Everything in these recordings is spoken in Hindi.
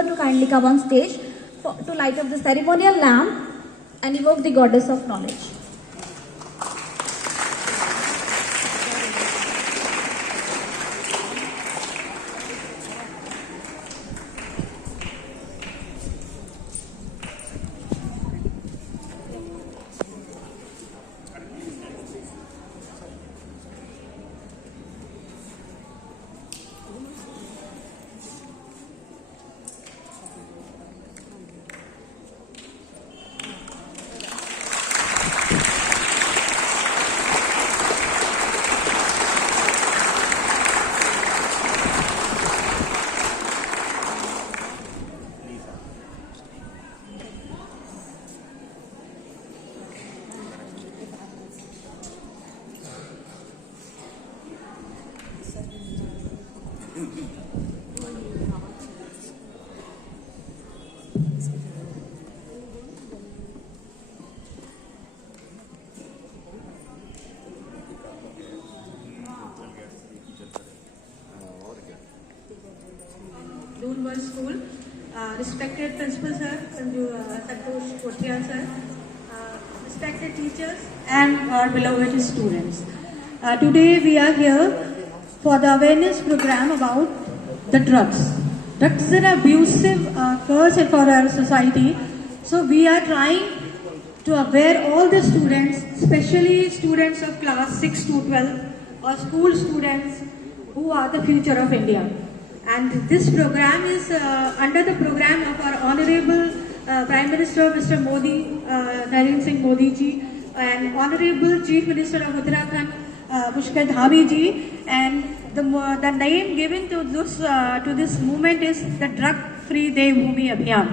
sir to kindly come on stage to light up the ceremonial lamp and evoke the goddess of knowledge. Doonwar School, respected Principal Sir, Santosh Kothiyal Sir, respected teachers and our beloved students. Today we are here for the awareness program about the drugs. Drugs is an abusive curse for our society. So we are trying to aware all the students, especially students of class 6 to 12 or school students who are the future of India. And this program is under the program of our Honorable Prime Minister Mr. Modi, Narendra Singh Modi ji, and Honorable Chief Minister of Uttarakhand, Pushkar Dhami ji. And the name given to this movement is the Drug Free Devbhoomi Abhiyan.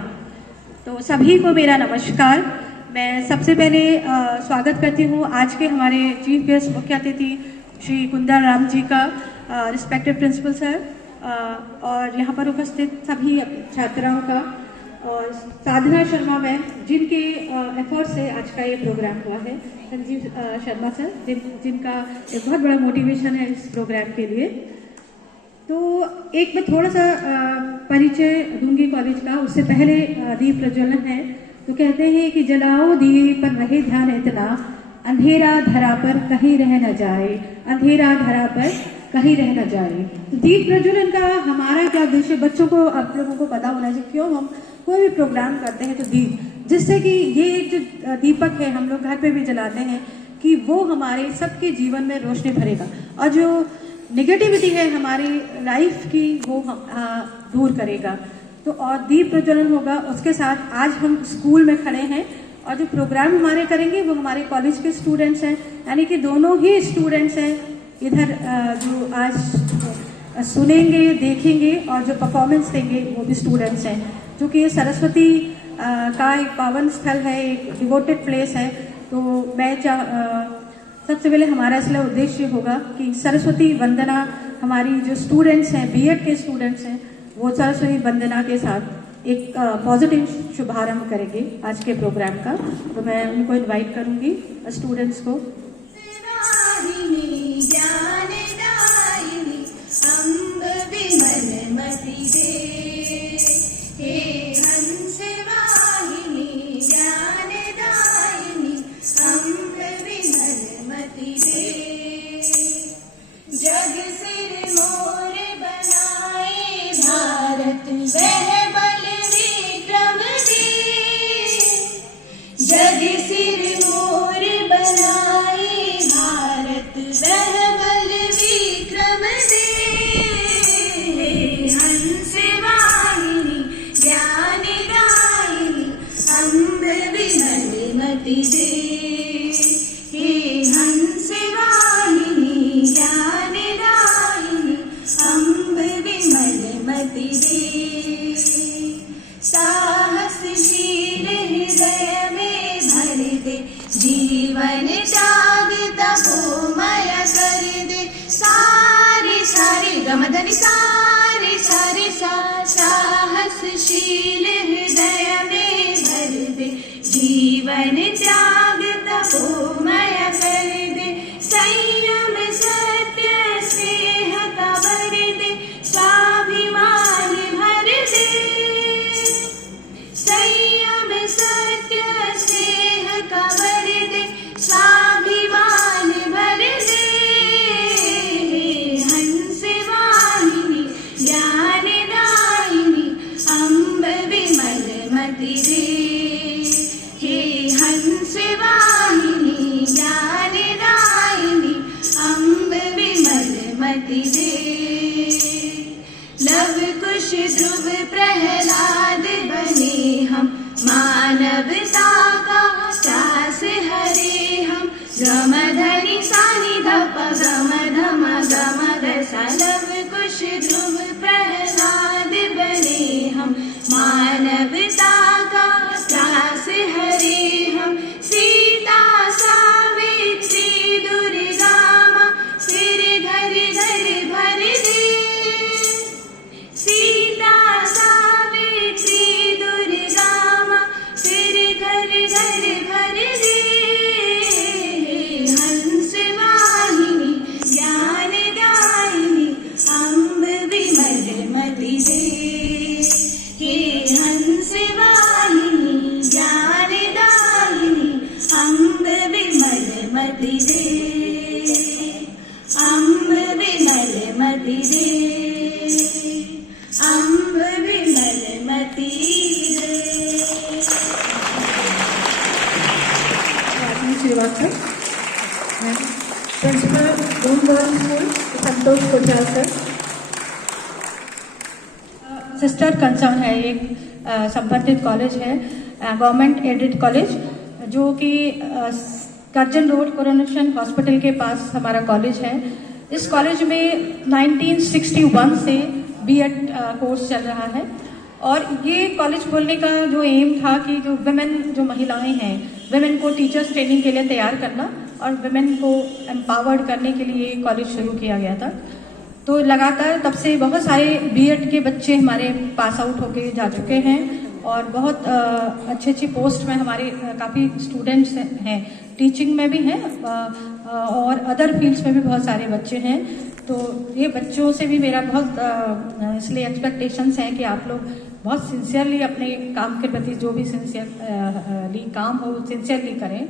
तो सभी को मेरा नमस्कार। मैं सबसे पहले स्वागत करती हूँ आज के हमारे चीफ गेस्ट मुख्य अतिथि श्री कुंदन राम जी का, रिस्पेक्टेड प्रिंसिपल सर, और यहाँ पर उपस्थित सभी छात्राओं का, और साधना शर्मा मैम जिनके एफर्ट से आज का ये प्रोग्राम हुआ है, संजीव शर्मा सर जिनका एक बहुत बड़ा मोटिवेशन है इस प्रोग्राम के लिए। तो एक मैं थोड़ा सा परिचय दूंगी कॉलेज का, उससे पहले दीप प्रज्वलन है। तो कहते हैं कि जलाओ दिए पर रहे ध्यान इतना, अंधेरा धरा पर कहीं रह न जाए, अंधेरा धरा पर कहीं रह न जाए। तो दीप प्रज्वलन का हमारा क्या उद्देश्य, बच्चों को आप लोगों को पता होना चाहिए क्यों हम कोई भी प्रोग्राम करते हैं तो दीप, जिससे कि ये एक जो दीपक है हम लोग घर पे भी जलाते हैं कि वो हमारे सबके जीवन में रोशनी भरेगा और जो नेगेटिविटी है हमारी लाइफ की वो हम दूर करेगा। तो और दीप प्रज्वलन होगा। उसके साथ आज हम स्कूल में खड़े हैं और जो प्रोग्राम हमारे करेंगे वो हमारे कॉलेज के स्टूडेंट्स हैं, यानी कि दोनों ही स्टूडेंट्स हैं इधर जो आज सुनेंगे देखेंगे और जो परफॉर्मेंस देंगे वो भी स्टूडेंट्स हैं, जो कि ये सरस्वती का एक पावन स्थल है, एक डिवोटेड प्लेस है। तो मैं सबसे पहले हमारा इसलिए उद्देश्य होगा कि सरस्वती वंदना हमारी जो स्टूडेंट्स हैं, बीएड के स्टूडेंट्स हैं, वो सरस्वती वंदना के साथ एक पॉजिटिव शुभारंभ करेंगे आज के प्रोग्राम का। तो मैं उनको इनवाइट करूंगी स्टूडेंट्स को। जीवन त्याग तपोमय कर दे, सारे सारे गमधनि सारे सारे साहसशील हृदय में भर दे, जीवन त्याग तपोमय कर दे, संयम सत्य स्नेह का भर दे, स्वाभिमान भर दे। मानवता का त्रास हरे हम। गम धनि सानि धप गम धम गम ग लव कुश ध्रुव प्रहलाद बने हम। मानवता का त्रास हरे हम। सीता सावित्री दुर्गा माँ फिर घर घर भर दे। सीता सावित्री दुर्गा माँ फिर घर घर भर दे। हंस वाहिनी ज्ञान दायिनी अम्ब विमल मति दे। हे हंस वाहिनी ज्ञान दायिनी अम्ब विमल मति दे। अम्ब विमल मति दे। अम्ब विमल मति दे। Rajni Srivastava and Principal Bloomberg School, Santosh Kothiyal sir. Sister concern है, एक संबंधित कॉलेज है, गवर्नमेंट एडेड कॉलेज, जो कि कर्जन रोड कोरोनेशन हॉस्पिटल के पास हमारा कॉलेज है। इस कॉलेज में 1961 से बीएड कोर्स चल रहा है और ये कॉलेज खोलने का जो एम था कि जो वुमेन, जो महिलाएं हैं, वुमेन को टीचर्स ट्रेनिंग के लिए तैयार करना और वुमेन को एम्पावर्ड करने के लिए कॉलेज शुरू किया गया था। तो लगातार तब से बहुत सारे बीएड के बच्चे हमारे पास आउट होके जा चुके हैं और बहुत अच्छी अच्छी पोस्ट में हमारे काफ़ी स्टूडेंट्स हैं, टीचिंग में भी हैं और अदर फील्ड्स में भी बहुत सारे बच्चे हैं। तो ये बच्चों से भी मेरा बहुत इसलिए एक्सपेक्टेशंस हैं कि आप लोग बहुत सिंसियरली अपने काम के प्रति जो भी सिंसियरली काम हो सिंसियरली करें।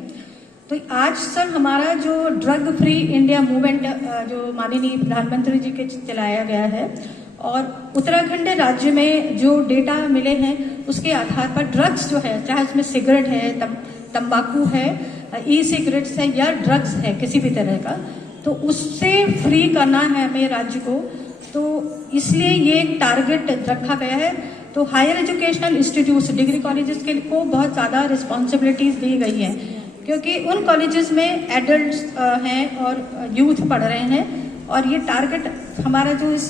तो आज सर हमारा जो ड्रग फ्री इंडिया मूवमेंट जो माननीय प्रधानमंत्री जी के चलाया गया है और उत्तराखंड राज्य में जो डेटा मिले हैं उसके आधार पर ड्रग्स जो है, चाहे उसमें सिगरेट है, तंबाकू है, ई सिगरेट्स है या ड्रग्स है किसी भी तरह का, तो उससे फ्री करना है हमें राज्य को। तो इसलिए ये एक टारगेट रखा गया है। तो higher educational institutes, degree colleges के को बहुत ज़्यादा रिस्पॉन्सिबिलिटीज दी गई हैं क्योंकि उन कॉलेजेस में एडल्ट्स हैं और यूथ पढ़ रहे हैं और ये टारगेट हमारा जो इस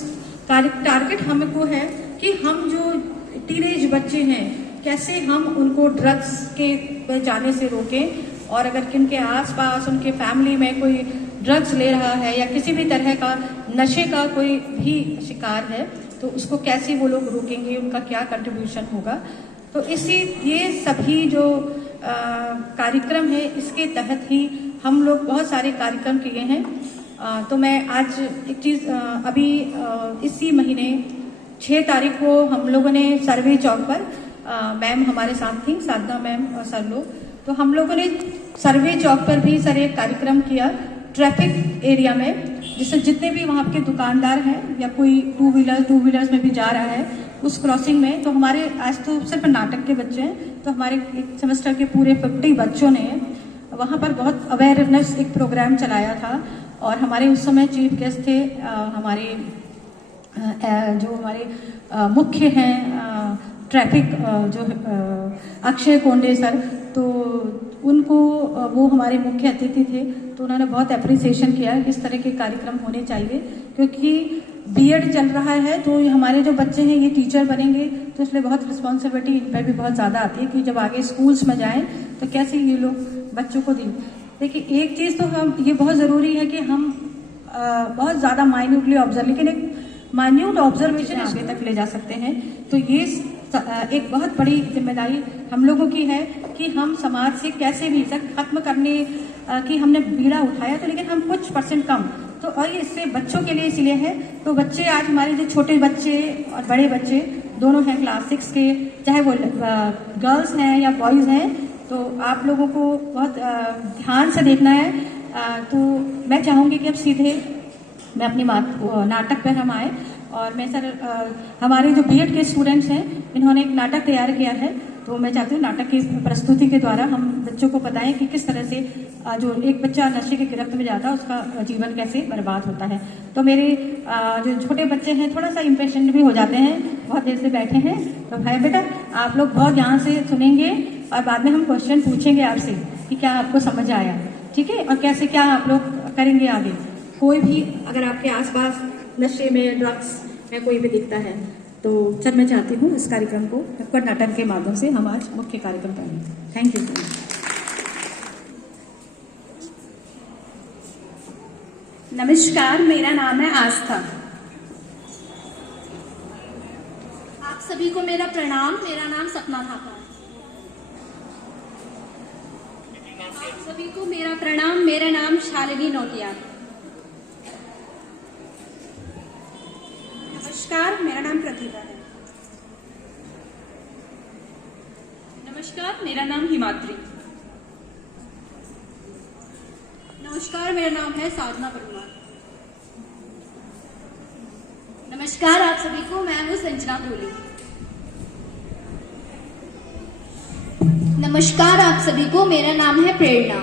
टारगेट हमको है कि हम जो टीनेज बच्चे हैं कैसे हम उनको ड्रग्स के जाने से रोकें और अगर किनके आसपास उनके फैमिली में कोई ड्रग्स ले रहा है या किसी भी तरह का नशे का कोई भी शिकार है तो उसको कैसे वो लोग रोकेंगे, उनका क्या कंट्रीब्यूशन होगा। तो ये सभी जो कार्यक्रम है इसके तहत ही हम लोग बहुत सारे कार्यक्रम किए हैं। तो मैं आज एक चीज़ अभी इसी महीने 6 तारीख को हम लोगों ने सर्वे चौक पर मैम हमारे साथ थी, साधना मैम और सर लोग, तो हम लोगों ने सर्वे चौक पर भी सर एक कार्यक्रम किया ट्रैफिक एरिया में, जिससे जितने भी वहाँ के दुकानदार हैं या कोई टू व्हीलर्स में भी जा रहा है उस क्रॉसिंग में, तो हमारे आज तो सिर्फ नाटक के बच्चे हैं, तो हमारे एक सेमेस्टर के पूरे 50 बच्चों ने वहाँ पर बहुत अवेयरनेस एक प्रोग्राम चलाया था और हमारे उस समय चीफ गेस्ट थे हमारे जो हमारे मुख्य हैं ट्रैफिक जो अक्षय कोंडे सर, तो उनको वो हमारे मुख्य अतिथि थे, तो उन्होंने बहुत अप्रिसिएशन किया कि इस तरह के कार्यक्रम होने चाहिए क्योंकि बीएड चल रहा है तो हमारे जो बच्चे हैं ये टीचर बनेंगे तो इसलिए बहुत रिस्पॉन्सिबिलिटी इन पर भी बहुत ज़्यादा आती है कि जब आगे स्कूल्स में जाएं तो कैसे ये लोग बच्चों को दें। देखिए एक चीज़ तो हम ये बहुत ज़रूरी है कि हम बहुत ज़्यादा माइन्यूटली ऑब्जर्व, लेकिन एक माइन्यूट ऑब्जर्वेशन आगे तक ले जा सकते हैं। तो ये एक बहुत बड़ी जिम्मेदारी हम लोगों की है कि हम समाज से कैसे भी इसे खत्म करने की हमने बीड़ा उठाया तो, लेकिन हम कुछ परसेंट कम तो, और ये इससे बच्चों के लिए इसलिए है। तो बच्चे आज हमारे जो छोटे बच्चे और बड़े बच्चे दोनों हैं क्लास 6 के, चाहे वो गर्ल्स हैं या बॉयज़ हैं, तो आप लोगों को बहुत ध्यान से देखना है। तो मैं चाहूँगी कि अब सीधे मैं अपनी नाटक पर हम आए और मैं सर हमारे जो बीएड के स्टूडेंट्स हैं इन्होंने एक नाटक तैयार किया है, तो मैं चाहती हूँ नाटक की प्रस्तुति के द्वारा हम बच्चों को बताएं कि किस तरह से जो एक बच्चा नशे की गिरफ्त में जाता है उसका जीवन कैसे बर्बाद होता है। तो मेरे जो छोटे बच्चे हैं थोड़ा सा इम्पेशेंट भी हो जाते हैं बहुत देर से बैठे हैं, तो भाई बेटा आप लोग बहुत ध्यान से सुनेंगे और बाद में हम क्वेश्चन पूछेंगे आपसे कि क्या आपको समझ आया, ठीक है, और कैसे क्या आप लोग करेंगे आगे। कोई भी अगर आपके आसपास नशे में, ड्रग्स में कोई भी दिखता है तो सर मैं चाहती हूँ इस कार्यक्रम को नुक्कड़ नाटक के माध्यम से हम आज मुख्य कार्यक्रम करेंगे। Thank you. नमस्कार, मेरा नाम है आस्था। आप सभी को मेरा प्रणाम। मेरा नाम सपना थापा है। आप सभी को मेरा प्रणाम। मेरा नाम शालिनी नोटिया। नमस्कार, मेरा नाम प्रतिभा है। नमस्कार, मेरा नाम हिमाद्री। नमस्कार, मेरा नाम है साधना परमार। नमस्कार आप सभी को, मैं हूँ संजना कोहली। नमस्कार आप सभी को, मेरा नाम है Prerna.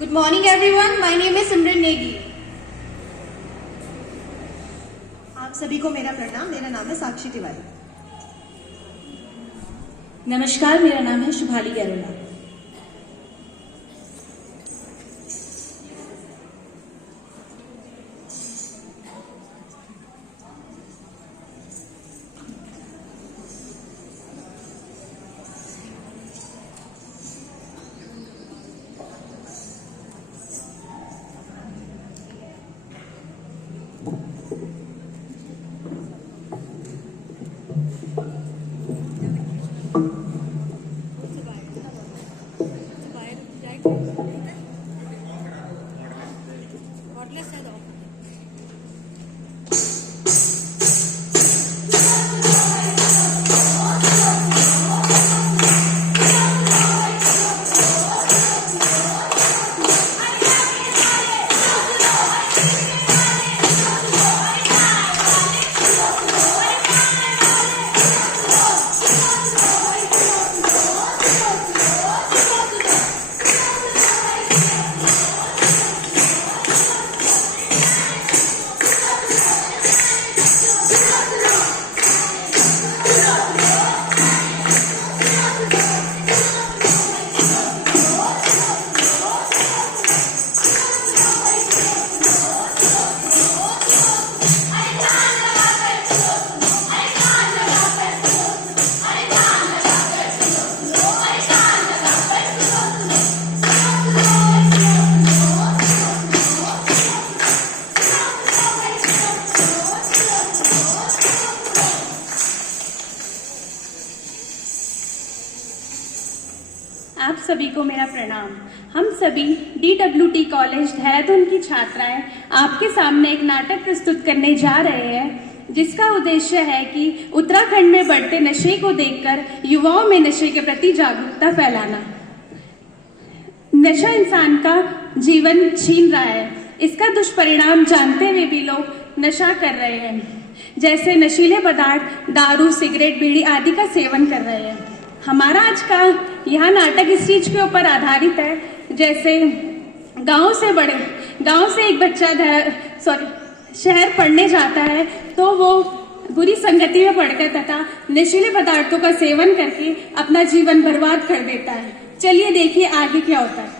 Good morning everyone, my name is Simran Negi. आप सभी को मेरा प्रणाम। मेरा नाम है साक्षी तिवारी। नमस्कार, मेरा नाम है शुभाली गैरोला। आप सभी को मेरा प्रणाम। हम सभी DWT कॉलेज देहरादून की छात्राएं आपके सामने एक नाटक प्रस्तुत करने जा रहे हैं, जिसका उद्देश्य है कि उत्तराखंड में बढ़ते नशे को देखकर युवाओं में नशे के प्रति जागरूकता फैलाना। नशा इंसान का जीवन छीन रहा है। इसका दुष्परिणाम जानते हुए भी लोग नशा कर रहे हैं, जैसे नशीले पदार्थ, दारू, सिगरेट, बीड़ी आदि का सेवन कर रहे हैं। हमारा आज का यह नाटक इस चीज के ऊपर आधारित है, जैसे गांव से एक बच्चा शहर पढ़ने जाता है तो वो बुरी संगति में पड़कर तथा नशीले पदार्थों का सेवन करके अपना जीवन बर्बाद कर देता है। चलिए देखिए आगे क्या होता है।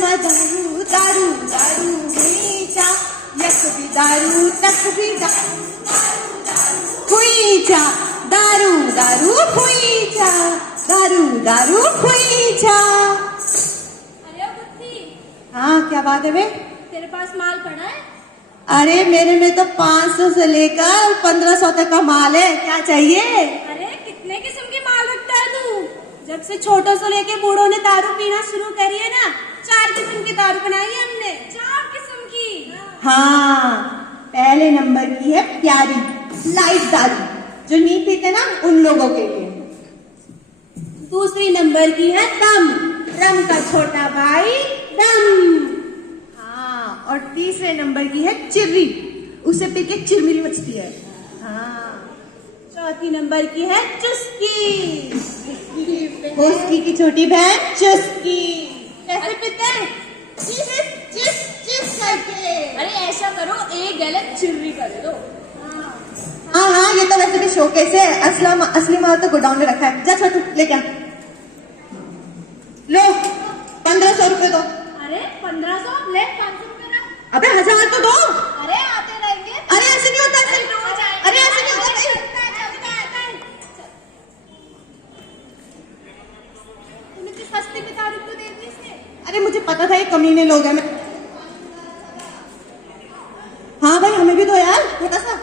दारू दारू दारू हुईचा, यक भी दारू तक भी दारू हुईचा, दारू दारू हुईचा, दारू दारू हुईचा। अरे बुद्धि, हाँ क्या बात है बे? तेरे पास माल पड़ा है? अरे मेरे में तो 500 से लेकर 1500 तक का माल है, क्या चाहिए? अरे कितने किस्म की माल रखता है तू? जब से छोटों से लेके बूढ़ों ने दारू पीना शुरू करी है ना, 4 किस्म की दारू बनाई है हमने। 4 किस्म की। हाँ, पहले नंबर की है प्यारी लाइट दारू, जो नहीं पीते ना उन लोगों के लिए। दूसरी नंबर की है दम, रम का छोटा भाई दम। हाँ, और तीसरे नंबर की है चिर्री, उसे पी के चिरमिरी मचती है। हाँ, चौथी नंबर की है चुस्की, उसकी की छोटी बहन चुस्की। कैसे पीते हैं? चिस करके। अरे ऐसा करो, एक गलत चिर्री कर दो। हाँ हाँ, ये तो वैसे भी शोकेस है, असली माल तो गोडाउन में रखा है। जा छोटू लेके आ। लो 1500 रुपए दो। अरे 1500 ले, 500 रुपए ना। अबे 1000 तो दो। अरे आते रहेंगे। अरे ऐसे नहीं होता। रोज आएंगे। अरे ऐसे नहीं होता। तूने इतनी सस्ती में दारू क्यों दे दी इसे? अरे मुझे पता था ये कमीने लोग हैं। हाँ भाई, हमें भी दो यार छोटा सा।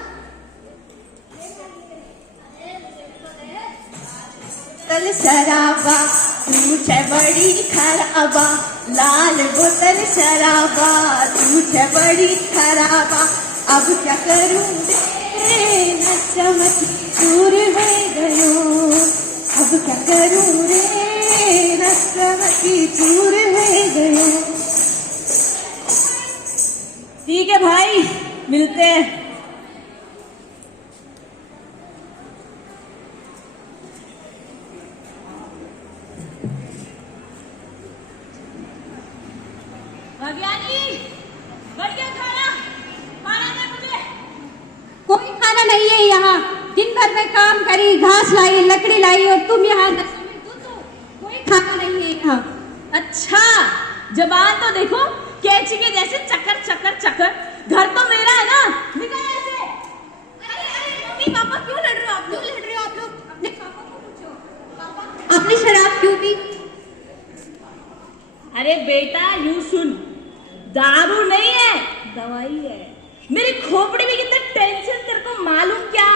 बोतल शराबा तू है बड़ी खराबा, लाल बोतल शराबा तू है बड़ी खराबा। अब क्या करूं रे नशमत दूर हो गयो, अब क्या करूं रे नशमत दूर हो गयो। ठीक है भाई, मिलते हैं। भगियानी, बढ़िया खाना दे मुझे। कोई खाना नहीं है यहाँ। दिन भर में काम करी, घास लाई, लकड़ी लाई, और तुम यहाँ कोई खाना नहीं है यहाँ। अच्छा, जबान तो देखो, कैची के जैसे चक्कर चक्कर चक्कर। घर तो मेरा है ना, निकल ऐसे। अरे मम्मी पापा क्यों लड़ रहे हो आप लोग? अपने पापा को पूछो। आपने शराब क्यों पी? अरे बेटा यूं सुन, दारू नहीं है, दवाई है। मेरी खोपड़ी में कितना टेंशन तेरे को मालूम क्या?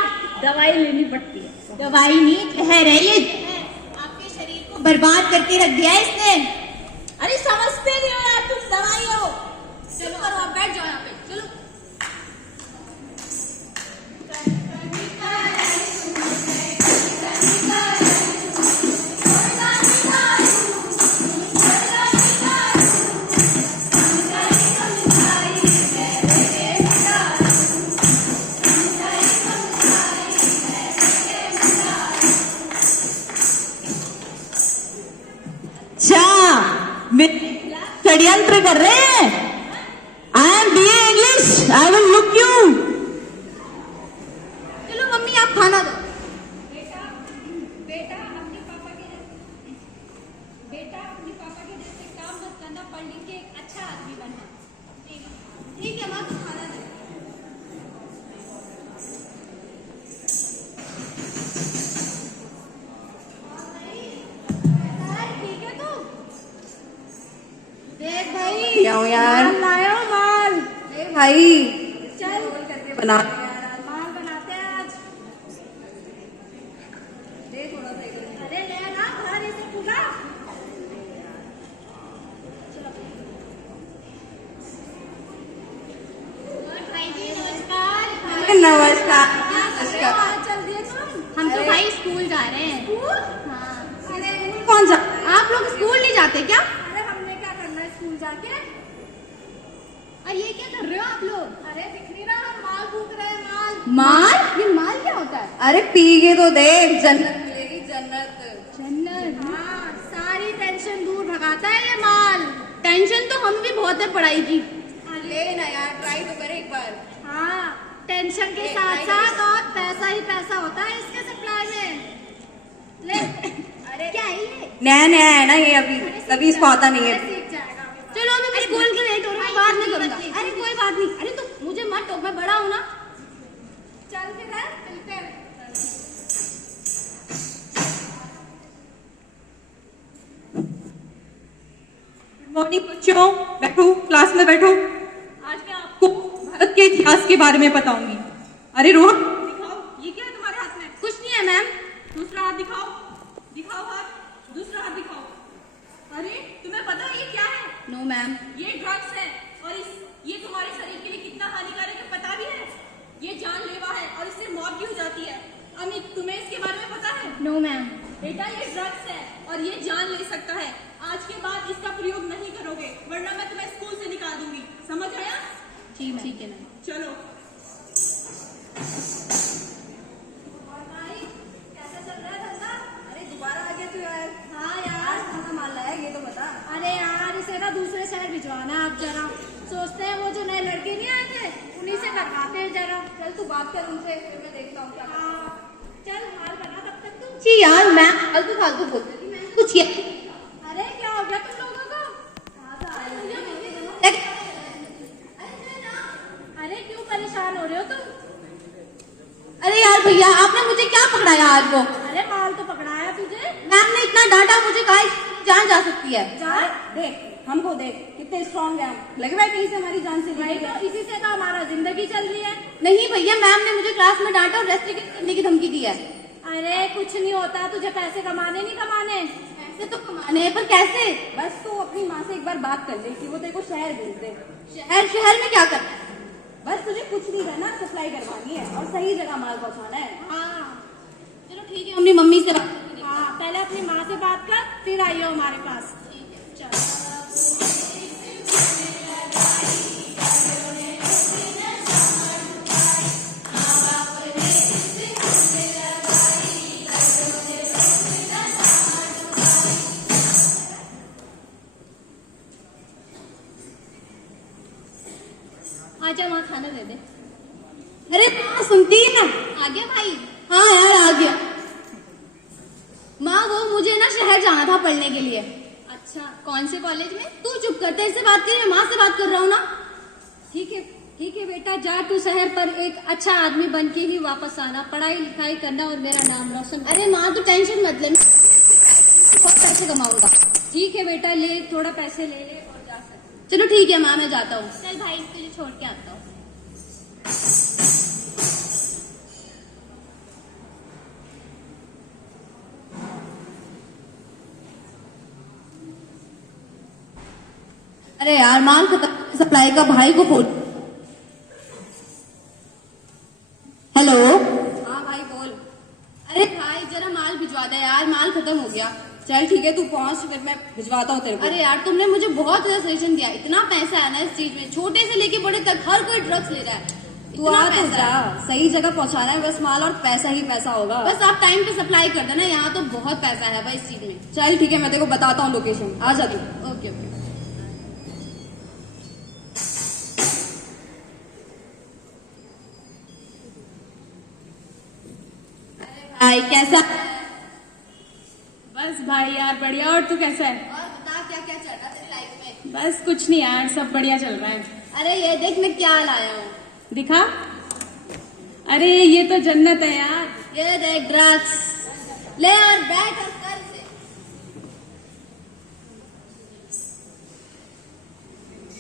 दवाई लेनी पड़ती है। दवाई नहीं, जहर है ये। आपके शरीर को बर्बाद करके रख दिया है इसने। अरे समझते नहीं हो यार, तुम दवाई हो। चलो करो, आप बैठ जाओ यहाँ पे, चलो। षड्यंत्र कर रहे हैं। I am BA English, I will look you. चलो मम्मी, आप खाना दो। बेटा अपने पापा के जैसे काम मत करना, पढ़ लिख के एक अच्छा आदमी बनना। ठीक है माँ, तो खाना दे। ठीक है तू। देख भाई, क्या हो यार? माल लायो माल। भाई चल बना। माल बनाते हैं आज। दे थोड़ा सा। अरे ले ना, घर ऐसे खुला। नमस्कार। चल दिए तुम। हम तो भाई स्कूल जा रहे हैं। हाँ। कौन सा? आप लोग स्कूल नहीं जाते क्या? अरे हमने क्या करना है स्कूल जाके? और ये क्या कर रहे हो आप लोग? अरे दिख नहीं रहा, हम माल फूक रहे हैं। माल? ये माल क्या होता है? अरे पी के तो देख, जन्नत मिलेगी, जन्नत। जन्नत? हाँ, सारी टेंशन दूर भगाता है ये माल। टेंशन तो हम भी बहुत है पढ़ाई की। ले ना यार, ट्राई तो करे एक बार। हाँ, टेंशन के साथ साथ और पैसा ही पैसा होता है इसके सप्लाई में। ले। अरे क्या है ये? नया नया है ना ये, अभी तभी इसको आता नहीं है। सीख जाएगा। चलो अभी मैं स्कूल के लेट हो रहा हूँ, बात नहीं करूँगा। अरे कोई बात नहीं। अरे तू मुझे मत टोक, मैं बड़ा हूँ ना। चल फिर मिलते हैं। मॉर्निंग बच्चों, बैठो, क्लास में बैठो। आज मैं आपको भारत के इतिहास के बारे में बताऊंगी। अरे रोहन, दिखाओ, ये क्या है तुम्हारे हाथ में? कुछ नहीं है मैम। दूसरा हाथ दिखाओ, दिखाओ हाथ। No ma'am. ये ड्रग्स है और ये तुम्हारे शरीर के लिए कितना हानिकारक है पता भी है? ये जानलेवा है और इससे मौत भी हो जाती है। अमित, तुम्हें इसके बारे में पता है? No ma'am. बेटा, ये ड्रग्स है और ये जान ले सकता है। आज के बाद इसका प्रयोग नहीं करोगे वरना मैं तुम्हें स्कूल से निकाल दूंगी। समझ आया? ठीक है मैम। चलो। कैसा चल रहा है धंधा? अरे दोबारा आ गया तू यार। हाँ यार, कहाँ माल लाया ये तो बता। अरे यार इसे ना दूसरे शहर भिजवाना है। आप जरा सोचते हैं वो जो नए लड़के नहीं आए थे उन्हीं से करवाते हैं जरा। चल तू बात कर उनसे, फिर मैं देखता हूँ क्या करता हूँ। हाँ, चल हाल बना तब तक तू। जी यार, मैं फालतू बोलती थी, मैंने कुछ किया। अरे क्या हो गया तुम लोगों को? अरे क्यों परेशान हो रहे हो तुम? अरे यार भैया, आपने मुझे क्या पकड़ाया आज को? अरे माल तो पकड़ाया तुझे। मैम ने इतना डांटा, मुझे कहा जान जा सकती है। जान देख हमको, देख कितने स्ट्रॉन्ग है हम। लग रहा है कहीं से हमारी जान से भाई, तो इसी से तो हमारा जिंदगी चल रही है। नहीं भैया, मैम ने मुझे क्लास में डांटा और रेस्ट्रिक्ट करने की धमकी दी है। अरे कुछ नहीं होता, तुझे पैसे कमाने नहीं कमाने। पैसे तो कमाने हैं, पर कैसे? बस तू अपनी माँ से एक बार बात कर ले कि वो तेरे को शहर भेज दे। शहर में क्या करना है? बस तुझे कुछ नहीं करना, सप्लाई करवानी है और सही जगह माल पहुँचाना है। हाँ चलो ठीक है, अपनी मम्मी से बात करके हाँ, पहले अपनी माँ से बात कर फिर आइयो हमारे पास। चल। आजा, वहाँ खाना दे दे। अरे माँ सुनती है ना? आ गया भाई? हाँ यार, आ गया। माँ, वो मुझे ना शहर जाना था पढ़ने के लिए। अच्छा, कौन से कॉलेज में? तू चुप कर, तेरे से बात करी, मैं माँ से बात कर रहा हूँ ना। ठीक है बेटा, जा तू शहर पर एक अच्छा आदमी बन के ही वापस आना, पढ़ाई लिखाई करना और मेरा नाम रोशन। अरे माँ, तू टेंशन मत ले, बहुत पैसे कमाऊंगा। ठीक है बेटा, ले थोड़ा पैसे ले ले और जा सकते। चलो ठीक है माँ, मैं जाता हूँ। चल भाई, तुझे छोड़ के आता हूँ। अरे यार, माल खत्म, सप्लाई का भाई को फोन। हेलो। हाँ भाई बोल। अरे भाई, जरा माल भिजवा दे यार, माल खत्म हो गया। चल ठीक है, तू पहुँच, फिर मैं भिजवाता हूँ तेरे को। अरे यार, तुमने मुझे बहुत ज्यादा सजेशन दिया। इतना पैसा है ना इस चीज में, छोटे से लेके बड़े तक हर कोई ड्रग्स ले रहा है। तू आ तो पैसा जा, है। सही जगह पहुँचाना है बस, माल और पैसा ही पैसा होगा। बस आप टाइम पे सप्लाई कर देना, यहाँ तो बहुत पैसा है भाई इस चीज में। चल ठीक है, मैं तेरे को बताता हूँ लोकेशन, आ जा तू। Okay okay. भाई कैसा? बस भाई यार बढ़िया। और तू कैसा है? और बता, क्या क्या चल रहा है तेरी लाइफ में? बस कुछ नहीं यार, सब बढ़िया चल रहा है। अरे ये देख, मैं क्या लाया हूँ। दिखा। अरे ये तो जन्नत है यार। ये देख, ड्रग्स। ले और बैठ और कर इसे।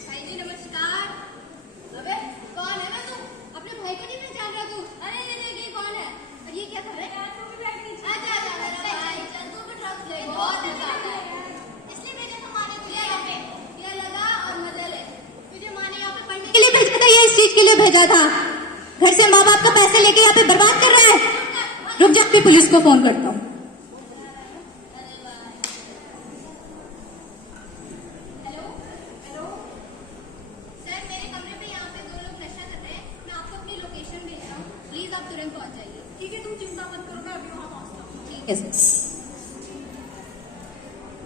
भाई जी नमस्कार। अबे कौन है मैं? तू अपने भाई को नहीं पहचान रहा तू? अरे ये देख, ये कौन है और ये क्या कर रहा है? आजा आजा मेरा भाई, चल तू भी ड्रग्स ले, बहुत मजा आता है। इसलिए मैंने तुम्हारे को यहाँ पे ये लगा और मजा ले। तुझे माँ ने यहाँ पे पढ़ने के लिए भेजा था, ये इस चीज के लिए भेजा था। घर से माँ बाप का पैसे लेके यहाँ पे बर्बाद कर रहा है। रुक जा, मैं पुलिस को फोन करता हूँ। सर, मेरे कमरे पे यहाँ पे 2 लोग नशा कर रहे हैं। मैं आपको अपनी लोकेशन भेज रहा हूँ, प्लीज आप तुरंत पहुँच जाइए। ठीक है, तुम चिंता मत करो, मैं अभी वहाँ पहुँचता हूँ। ठीक है सर।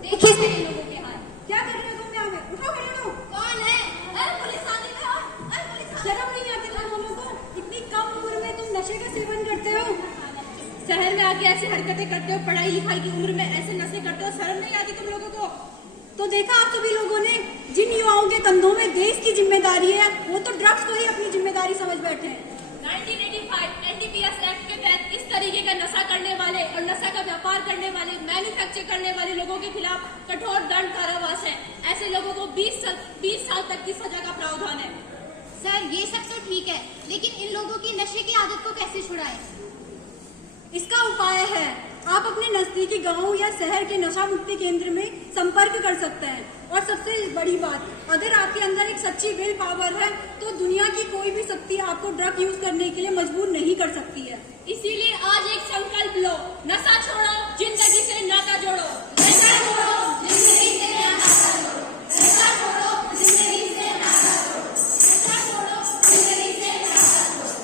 देखिए सर, इन लोगों के हाल। क्या कर रहे हो तुम यहाँ पे? उठो खड़े हो। कौन है? अरे पुलिस आ गई है। अरे पुलिस आ गई। शर्म नहीं आती तुम लोगों को? इतनी कम उम्र में तुम नशे का सेवन करते हो? शहर में आके ऐसी हरकतें करते हो, पढ़ाई लिखाई की उम्र में ऐसे नशे करते हो, शर्म नहीं आती तुम लोगों को? तो देखा आप सभी लोगों ने, जिन युवाओं के कंधों में देश की जिम्मेदारी है, वो तो ड्रग्स को ही अपनी जिम्मेदारी समझ बैठे हैं। 1985 एनडीपीएस एक्ट के तहत इस तरीके का नशा करने वाले और नशा का व्यापार करने वाले, मैन्युफैक्चर करने वाले लोगों के खिलाफ कठोर दंड कारावास है। ऐसे लोगों को 20 साल तक की सजा का प्रावधान है। सर, ये सब तो ठीक है, लेकिन इन लोगों की नशे की आदत को कैसे छुड़ाएं? इसका उपाय है आप अपने नजदीकी गांव या शहर के नशा मुक्ति केंद्र में संपर्क कर सकते हैं। और सबसे बड़ी बात, अगर आपके अंदर एक सच्ची विल पावर है तो दुनिया की कोई भी शक्ति आपको ड्रग यूज करने के लिए मजबूर नहीं कर सकती है। इसीलिए आज एक संकल्प लो, नशा छोड़ो, जिंदगी से नाता जोड़ो। नशा छोड़ो, जिंदगी से नाता जोड़ो। नशा छोड़ो, जिंदगी से नाता जोड़ो। नशा छोड़ो, जिंदगी से नाता जोड़ो।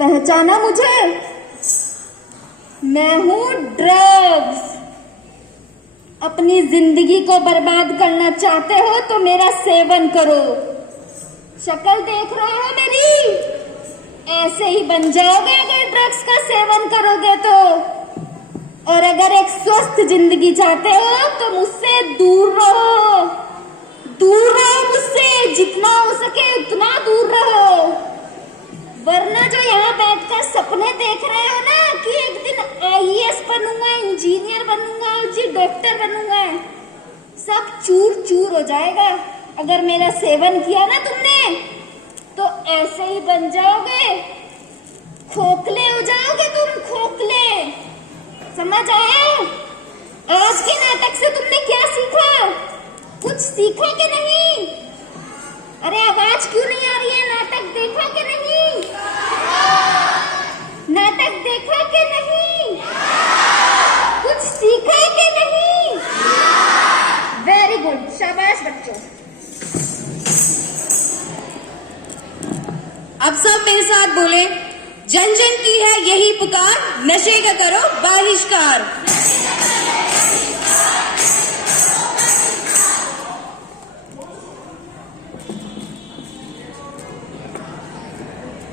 पहचाना मुझे? मैं हूँ ड्रग्स। अपनी जिंदगी को बर्बाद करना चाहते हो तो मेरा सेवन करो। शक्ल देख रहे हो मेरी? ऐसे ही बन जाओगे अगर ड्रग्स का सेवन करोगे तो। और अगर एक स्वस्थ जिंदगी चाहते हो तो मुझसे दूर रहो। दूर रहो मुझसे, जितना हो सके उतना दूर रहो। वरना जो यहाँ बैठकर सपने देख रहे हो ना कि एक दिन आईएएस बनूंगा, इंजीनियर बनूंगा और जी डॉक्टर बनूंगा, सब चूर चूर हो जाएगा। अगर मेरा सेवन किया ना तुमने तो ऐसे ही बन जाओगे, खोखले हो जाओगे तुम, खोखले। समझ आया? आज के नाटक से तुमने क्या सीखा? कुछ सीखा कि नहीं? अरे आवाज क्यों नहीं आ रही है? नाटक देखा कि नहीं? नाटक देखा कि नहीं? कुछ सीखा कि नहीं? वेरी गुड, शाबाश बच्चों। अब सब मेरे साथ बोले, जन जन की है यही पुकार, नशे का करो बहिष्कार।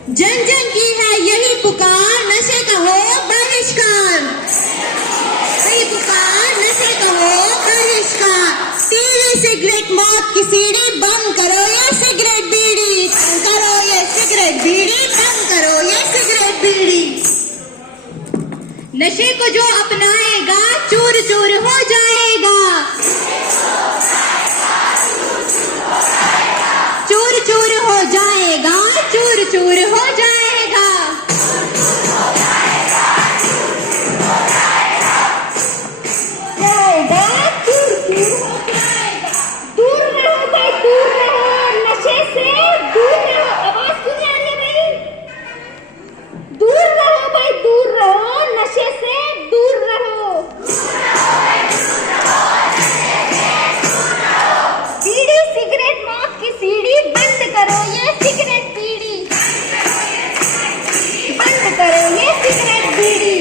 जन जन की है यही पुकार, नशे का हो बहिष्कार। यही पुकार, नशे का हो बहिष्कार। बीड़ी सिगरेट मौत की सीढ़ी, बंद करो ये सिगरेट बीड़ी, बंद करो ये सिगरेट बीड़ी, बंद करो ये सिगरेट बीड़ी। नशे को जो अपनाएगा चूर चूर हो जाएगा। चूर चूर हो जाएगा, चूर चूर हो जाएगा। जाएगा, चूर चूर हो जाएगा। दूर रहो भाई, दूर रहो, नशे से दूर रहो। आवाज क्यों नहीं आ रही है भाई? दूर रहो भाई, दूर रहो, नशे से दूर रहो। बीड़ी सिगरेट मौत की सीढ़ी, बंद करो ये सिगरेट बीड़ी, बंद करो ये सिगरेट बीड़ी।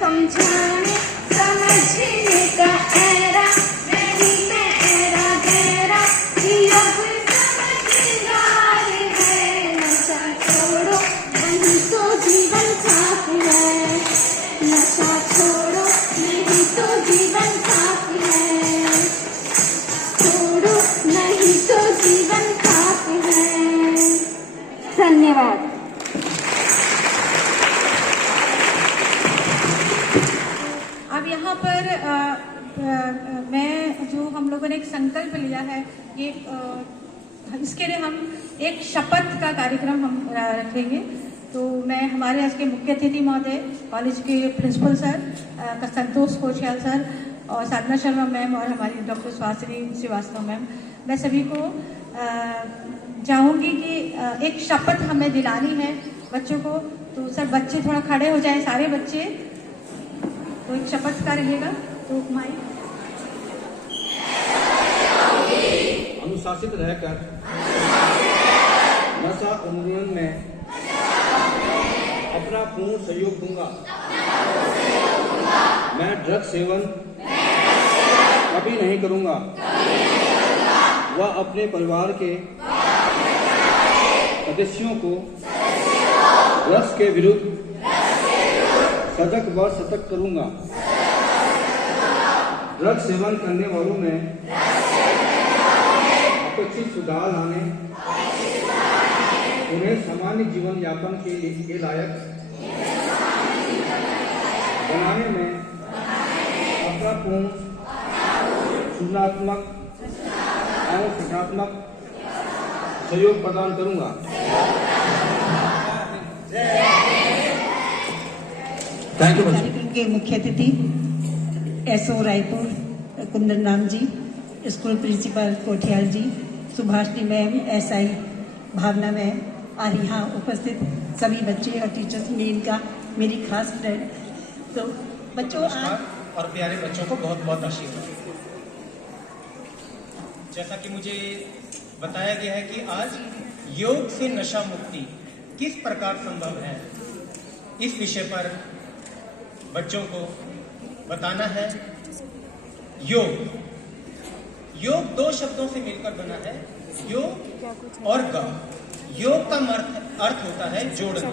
समझाने समझने का एरा, नहीं मैं एरा गहरा, कि अब समझदार है। नशा छोड़ो नहीं तो जीवन साफ है। नशा छोड़ो नहीं तो जीवन साफ है। छोड़ो नहीं तो जीवन साफ है। धन्यवाद। अब यहाँ पर मैं जो हम लोगों ने एक संकल्प लिया है, ये इसके लिए हम एक शपथ का कार्यक्रम हम रखेंगे। तो मैं हमारे आज के मुख्य अतिथि महोदय, कॉलेज के प्रिंसिपल सर, संतोष कोशियाल सर और साधना शर्मा मैम और हमारी डॉक्टर सुहासिनी श्रीवास्तव मैम, मैं सभी को चाहूँगी कि एक शपथ हमें दिलानी है बच्चों को। तो सर बच्चे थोड़ा खड़े हो जाएं, सारे बच्चे, तो एक शपथ का रहेगा। तो माइक अनुशासित रहकर नशा नशा उन्मूलन में अपना पूर्ण सहयोग दूंगा। मैं ड्रग सेवन कभी नहीं करूंगा व अपने परिवार के सदस्यों को ड्रग्स के विरुद्ध सजग व सतर्क करूंगा। ड्रग सेवन करने वालों में अपेक्षित सुधार लाने, उन्हें सामान्य जीवन यापन के लायक बनाने में अपना पूर्ण सृजनात्मक एवं सकारात्मक सहयोग प्रदान करूंगा। Thank you. कार्यक्रम के मुख्य अतिथि SO Raipur Kundan Ram ji, school principal Kothiyal जी, सुभाषनी मैम, एसआई भावना मैम और यहाँ उपस्थित सभी बच्चे और टीचर्स में इनका मेरी खास फ्रेंड। तो बच्चों और प्यारे बच्चों को बहुत बहुत आशीर्वाद। जैसा कि मुझे बताया गया है कि आज योग से नशा मुक्ति किस प्रकार संभव है, इस विषय पर बच्चों को बताना है। योग दो शब्दों से मिलकर बना है, योग और गा। योग का अर्थ होता है जोड़ना।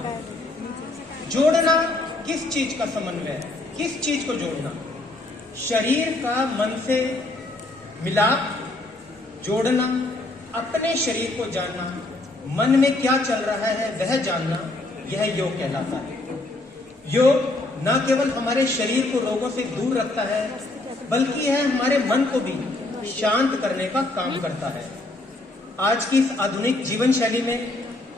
जोड़ना किस चीज का समन्वय, किस चीज को जोड़ना? शरीर का मन से मिलाप, जोड़ना, अपने शरीर को जानना, मन में क्या चल रहा है वह जानना, यह योग कहलाता है। योग न केवल हमारे शरीर को रोगों से दूर रखता है, बल्कि यह हमारे मन को भी शांत करने का काम करता है। आज की इस आधुनिक जीवन शैली में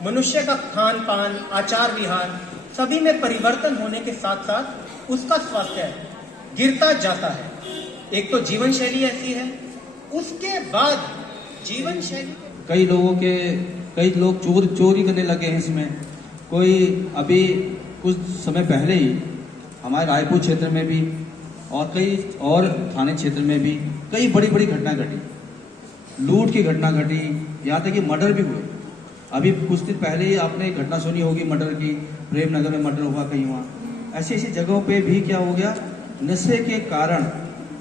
मनुष्य का खान पान, आचार विहार सभी में परिवर्तन होने के साथ साथ उसका स्वास्थ्य गिरता जाता है। एक तो जीवन शैली ऐसी है, उसके बाद जीवन शैली कई लोग चोरी करने लगे हैं इसमें। कोई अभी कुछ समय पहले ही हमारे रायपुर क्षेत्र में भी और कई और थाने क्षेत्र में भी कई बड़ी बड़ी घटना घटी, लूट की घटना घटी, यहाँ तक कि मर्डर भी हुए। अभी कुछ दिन पहले ही आपने एक घटना सुनी होगी मर्डर की, प्रेमनगर में मर्डर हुआ कहीं वहाँ। ऐसी ऐसी जगहों पे भी क्या हो गया, नशे के कारण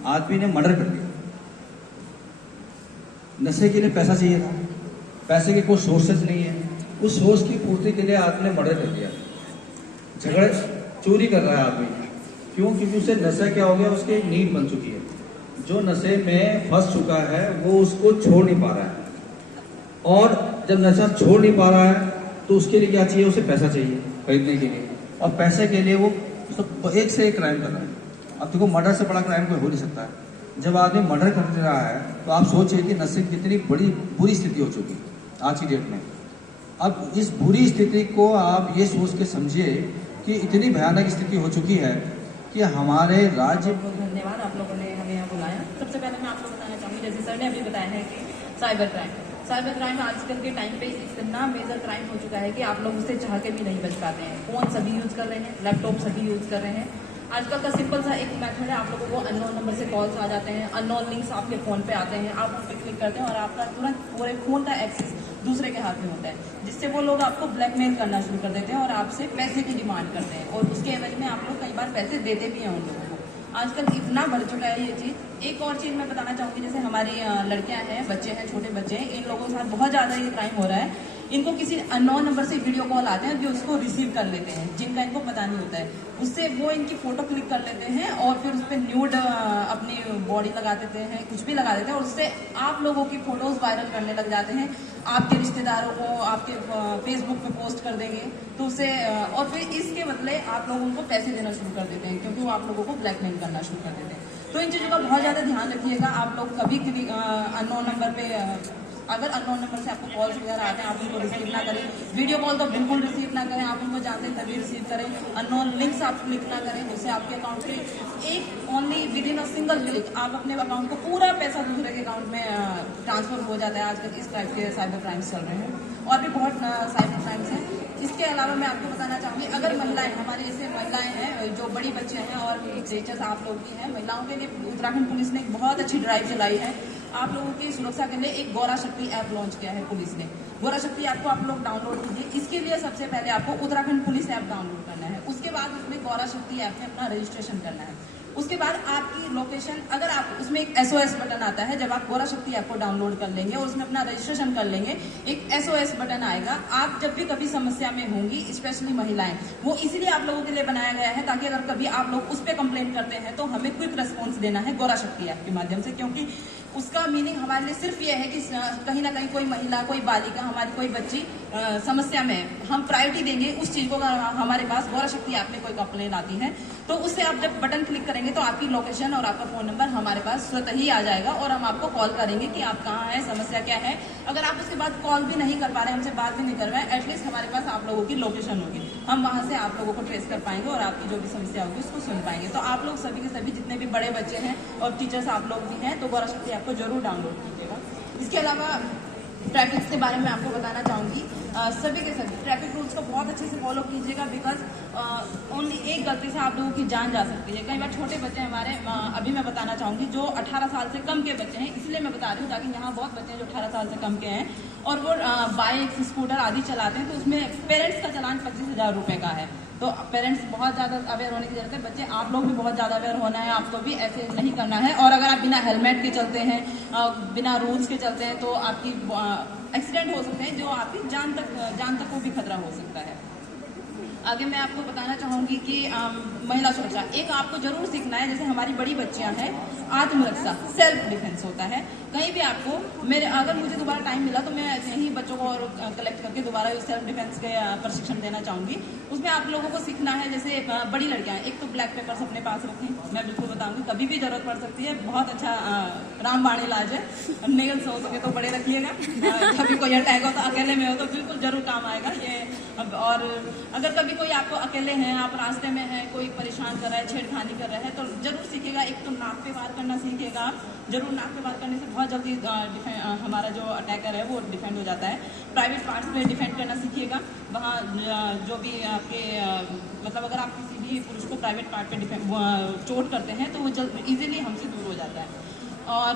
आदमी ने मर्डर कर दिया। नशे के लिए पैसा चाहिए था, पैसे के कोई सोर्सेज नहीं है, उस सोर्स की पूर्ति के लिए आदमी ने मर्डर कर दिया। झगड़े चोरी कर रहा है आदमी, क्यों? क्योंकि उसे नशा क्या हो गया, उसकी एक नीड बन चुकी है। जो नशे में फंस चुका है वो उसको छोड़ नहीं पा रहा है, और जब नशा छोड़ नहीं पा रहा है तो उसके लिए क्या चाहिए, उसे पैसा चाहिए खरीदने के लिए, और पैसे के लिए वो सब एक से एक क्राइम कर रहा है। अब देखो मर्डर से बड़ा क्राइम कोई हो नहीं सकता है। जब आदमी मर्डर कर दे रहा है तो आप सोचिए कि नशे की कितनी बड़ी बुरी स्थिति हो चुकी है आज की डेट में। अब इस बुरी स्थिति को आप ये सोच के समझिए कि इतनी भयानक स्थिति हो चुकी है कि हमारे राज्य। धन्यवाद, आप लोगों ने हमें यहाँ बुलाया। सबसे पहले मैं आपको बताना चाहूँगी, जैसे सर ने अभी बताया है कि साइबर क्राइम आजकल के टाइम पे इतना मेजर क्राइम हो चुका है कि आप लोग उससे चाह के भी नहीं बच पाते हैं। फोन सभी यूज कर रहे हैं, लैपटॉप सभी यूज कर रहे हैं। आजकल का सिंपल सा एक मेथड है, आप लोगों को अननोन नंबर से कॉल्स आ जाते हैं, अननोन लिंक्स आपके फ़ोन पे आते हैं, आप उस पर क्लिक करते हैं और आपका तुरंत पूरे फ़ोन का एक्सेस दूसरे के हाथ में होता है, जिससे वो लोग आपको ब्लैकमेल करना शुरू कर देते हैं और आपसे पैसे की डिमांड करते हैं, और उसके एवज में आप लोग कई बार पैसे देते भी हैं उन लोगों को। आजकल इतना बढ़ चुका है ये चीज़। एक और चीज़ मैं बताना चाहूँगी, जैसे हमारी लड़कियाँ हैं, बच्चे हैं, छोटे बच्चे हैं, इन लोगों के साथ बहुत ज़्यादा ये क्राइम हो रहा है। इनको किसी अननोन नंबर से वीडियो कॉल आते हैं जो उसको रिसीव कर लेते हैं, जिनका इनको पता नहीं होता है। उससे वो इनकी फ़ोटो क्लिक कर लेते हैं और फिर उस पर न्यूड अपनी बॉडी लगा देते हैं, कुछ भी लगा देते हैं, और उससे आप लोगों की फ़ोटोज़ वायरल करने लग जाते हैं। आपके रिश्तेदारों को आपके फेसबुक पे पोस्ट कर देंगे, तो उससे और फिर इसके बदले आप लोग उनको पैसे देना शुरू कर देते हैं, क्योंकि वो आप लोगों को ब्लैकमेल करना शुरू कर देते हैं। तो इन चीज़ों का बहुत ज़्यादा ध्यान रखिएगा। आप लोग कभी अननोन नंबर पे, अगर अननोन नंबर से आपको कॉल्स वगैरह आते हैं, आप उनको रिसीव ना करें। वीडियो कॉल तो बिल्कुल रिसीव ना करें, आप उनको जानते हैं तभी रिसीव करें। अननोन लिंक्स आप क्लिक ना करें, जिससे आपके अकाउंट से एक only with in a single click आप अपने अकाउंट को पूरा पैसा दूसरे के अकाउंट में ट्रांसफर हो जाता है। आजकल इस टाइप के साइबर क्राइम्स चल रहे हैं, और भी बहुत साइबर क्राइम्स हैं। इसके अलावा मैं आपको बताना चाहूँगी, अगर महिलाएं, हमारे जैसे महिलाएं हैं जो बड़ी बच्चे हैं और टीचर्स आप लोग भी हैं, महिलाओं के लिए उत्तराखंड पुलिस ने एक बहुत अच्छी ड्राइव चलाई है। आप लोगों की सुरक्षा के लिए एक गौरा शक्ति ऐप लॉन्च किया है पुलिस ने। गौरा शक्ति ऐप को आप लोग डाउनलोड कीजिए। इसके लिए सबसे पहले आपको उत्तराखंड पुलिस ऐप डाउनलोड करना है। उसके बाद उसमें गौरा शक्ति ऐप में अपना रजिस्ट्रेशन करना है। उसके बाद आपकी लोकेशन, अगर आप उसमें एक SOS बटन आता है, जब आप गौरा शक्ति ऐप को डाउनलोड कर लेंगे और उसमें अपना रजिस्ट्रेशन कर लेंगे, एक SOS बटन आएगा। आप जब भी कभी समस्या में होंगी, स्पेशली महिलाएं, वो इसीलिए आप लोगों के लिए बनाया गया है ताकि अगर कभी आप लोग उस पर कंप्लेंट करते हैं तो हमें क्विक रिस्पॉन्स देना है गौरा शक्ति ऐप के माध्यम से। क्योंकि उसका मीनिंग हमारे लिए सिर्फ ये है कि कहीं ना कहीं कोई महिला, कोई बालिका, हमारी कोई बच्ची समस्या में, हम प्रायोरिटी देंगे उस चीज को। हमारे पास गौरा शक्ति ऐप में कोई कंप्लेंट आती है तो उससे आप जब बटन क्लिक करेंगे तो आपकी लोकेशन और आपका फोन नंबर हमारे पास स्वतः ही आ जाएगा और हम आपको कॉल करेंगे कि आप कहाँ हैं, समस्या क्या है। अगर आप उसके बाद कॉल भी नहीं कर पा रहे, हमसे बात भी नहीं कर रहे हैं, एटलीस्ट हमारे पास आप लोगों की लोकेशन होगी, हम वहाँ से आप लोगों को ट्रेस कर पाएंगे और आपकी जो भी समस्या होगी उसको सुन पाएंगे। तो आप लोग सभी के सभी जितने भी बड़े बच्चे हैं और टीचर्स आप लोग भी हैं, तो गौरा शक्ति ऐप को जरूर डाउनलोड कीजिएगा। इसके अलावा ट्रैफिक के बारे में आपको बताना चाहूँगी, सभी के सभी ट्रैफिक रूल्स को बहुत अच्छे से फॉलो कीजिएगा। बिकॉज ओनली एक गलती से आप लोगों की जान जा सकती है। कई बार छोटे बच्चे हमारे, अभी मैं बताना चाहूँगी, जो 18 साल से कम के बच्चे हैं, इसलिए मैं बता रही हूँ ताकि यहाँ बहुत बच्चे हैं जो 18 साल से कम के हैं और वो बाइक, स्कूटर आदि चलाते हैं, तो उसमें पेरेंट्स का चालान 25,000 रुपये का है। तो पेरेंट्स बहुत ज़्यादा अवेयर होने की जरूरत है। बच्चे आप लोग भी बहुत ज़्यादा अवेयर होना है, आपको भी ऐसे नहीं करना है। और अगर आप बिना हेलमेट के चलते हैं, बिना रूल्स के चलते हैं, तो आपकी एक्सीडेंट हो सकते हैं, जो आपकी जान तक को भी खतरा हो सकता है। आगे मैं आपको बताना चाहूँगी कि महिला सुरक्षा एक आपको जरूर सीखना है। जैसे हमारी बड़ी बच्चियाँ हैं, आत्मरक्षा, सेल्फ डिफेंस होता है। कहीं भी आपको अगर मुझे दोबारा टाइम मिला तो मैं ऐसे ही बच्चों को और कलेक्ट करके दोबारा सेल्फ डिफेंस के प्रशिक्षण देना चाहूँगी। उसमें आप लोगों को सीखना है, जैसे बड़ी लड़कियाँ, एक तो ब्लैक पेपर्स अपने पास रखें। मैं बिल्कुल बताऊँगी, कभी भी जरूरत पड़ सकती है। बहुत अच्छा रामबाण इलाज है। नेल्स हो सके तो बड़े रखिएगा, जब भी कोई अटैक हो तो अकेले में हो तो बिल्कुल जरूर काम आएगा ये। और अगर कभी कोई आपको अकेले हैं, आप रास्ते में हैं, कोई परेशान कर रहा है, छेड़खानी कर रहा है, तो जरूर सीखिएगा। एक तो नाक पे वार करना सीखिएगा आप, जरूर नाक पे वार करने से बहुत जल्दी हमारा जो अटैकर है वो डिफेंड हो जाता है। प्राइवेट पार्ट्स पे डिफेंड करना सीखिएगा। वहाँ जो भी आपके मतलब अगर आप किसी भी पुरुष को प्राइवेट पार्ट पे चोट करते हैं तो वो जल्द ईजिली हमसे दूर हो जाता है। और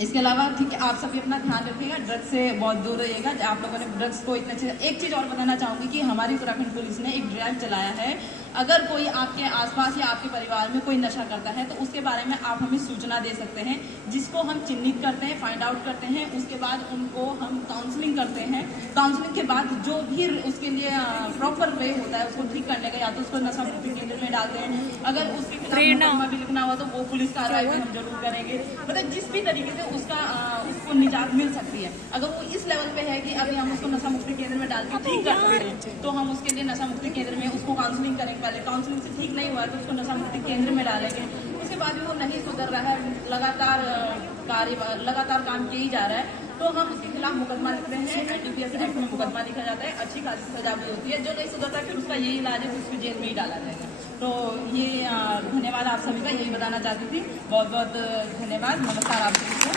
इसके अलावा ठीक है, आप सभी अपना ध्यान रखिएगा, ड्रग्स से बहुत दूर रहिएगा। आप लोगों ने ड्रग्स को इतने अच्छे। एक चीज़ और बताना चाहूँगी कि हमारी उत्तराखंड पुलिस ने एक ड्राइव चलाया है। अगर कोई आपके आसपास या आपके परिवार में कोई नशा करता है तो उसके बारे में आप हमें सूचना दे सकते हैं, जिसको हम चिन्हित करते हैं, फाइंड आउट करते हैं। उसके बाद उनको हम काउंसलिंग करते हैं। काउंसलिंग के बाद जो भी उसके लिए प्रॉपर वे होता है उसको ठीक करने का, या तो उसको नशा मुक्ति केंद्र में डालते हैं। अगर उसके खिलाफ मुकदमा भी लिखना हुआ तो वो पुलिस कार्रवाई भी हम जरूर करेंगे। मतलब जिस भी तरीके से उसको निजात मिल सकती है। अगर वो इस लेवल पे है कि अभी हम उसको नशा मुक्ति केंद्र में डाल के ठीक कर सकते हैं, तो हम उसके लिए नशा मुक्ति केंद्र में उसको काउंसलिंग करेंगे। पहले काउंसलिंग से ठीक नहीं हुआ तो उसको नशा मुक्ति केंद्र में डालेंगे। उसके बाद भी वो नहीं सुधर रहा है, लगातार काम किया ही जा रहा है, तो हम उसके खिलाफ मुकदमा लिखते हैं। NDPS एक्ट में मुकदमा लिखा जाता है, अच्छी खासी सजा भी होती है। जो नहीं सुधरता फिर उसका यही इलाज है कि उसको जेल में ही डाला जाएगा। तो ये धन्यवाद आप सभी का, यही बताना चाहती थी। बहुत बहुत धन्यवाद। नमस्कार आप सभी को।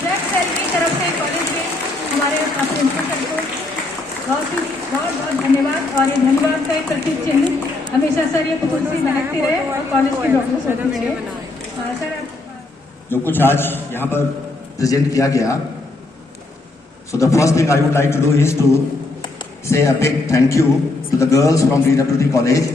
ड्रग्स सेल की तरफ से कॉलेज के हमारे प्रिंसिपल को बहुत बहुत धन्यवाद। और ये धन्यवाद का एक प्रतीक चिन्ह हमेशा सर ये कुर्सी महकती रहे और कॉलेज के डॉक्टर होती रहे। सर जो कुछ आज यहाँ पर प्रेजेंट किया गया, so the first thing I would like to do is to say a big thank you to the girls from DWT College.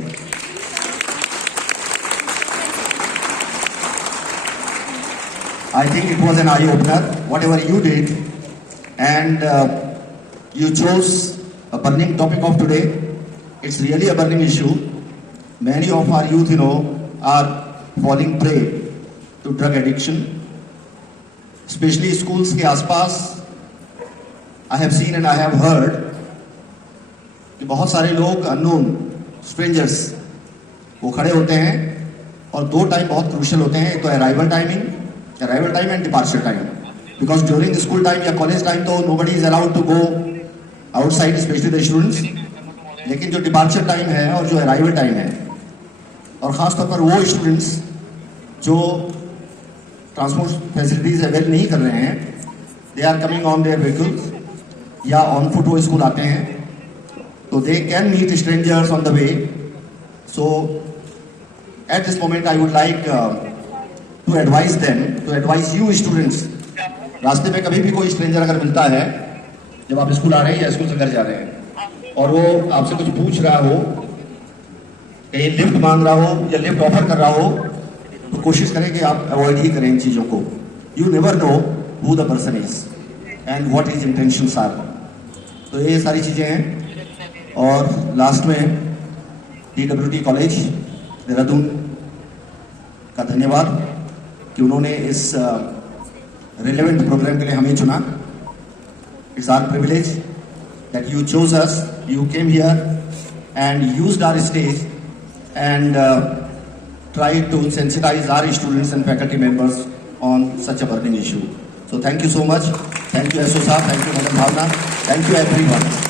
I think it was an eye-opener, whatever you did, and you chose a burning topic of today. It's really a burning issue. Many of our youth, are falling prey to drug addiction, especially schools के आसपास. I have seen and I have heard कि बहुत सारे लोग अननोन स्ट्रेंजर्स वो खड़े होते हैं और दो टाइम बहुत क्रूशियल होते हैं। तो arrival time and departure time. Because during school time या कॉलेज टाइम तो nobody is allowed to go outside, specially the students. लेकिन जो डिपार्चर टाइम है और जो अराइवल टाइम है, और ख़ासतौर पर वो स्टूडेंट्स जो ट्रांसपोर्ट फैसिलिटीज अवेल नहीं कर रहे हैं, they are coming on their vehicles या ऑन फुट वो स्कूल आते हैं, so they can meet strangers on the way. So at this moment I would like to advise them, to advise you students, रास्ते में कभी भी कोई स्ट्रेंजर अगर मिलता है, जब आप स्कूल आ रहे हैं या स्कूल से घर जा रहे हैं, और वो आपसे कुछ पूछ रहा हो, कहीं लिफ्ट मांग रहा हो या लिफ्ट ऑफर कर रहा हो, तो कोशिश करें कि आप अवॉइड ही करें इन चीज़ों को. You never know who the person is and what his intentions are. तो ये सारी चीज़ें हैं. और लास्ट में DWT कॉलेज देहरादून का धन्यवाद कि उन्होंने इस रिलेवेंट प्रोग्राम के लिए हमें चुना. It's our privilege that you chose us, you came here and used our stage and try to sensitize our students and faculty members on such a burning issue. So thank you so much. Thank you SO sir, thank you Madam Bhavna, thank you everyone.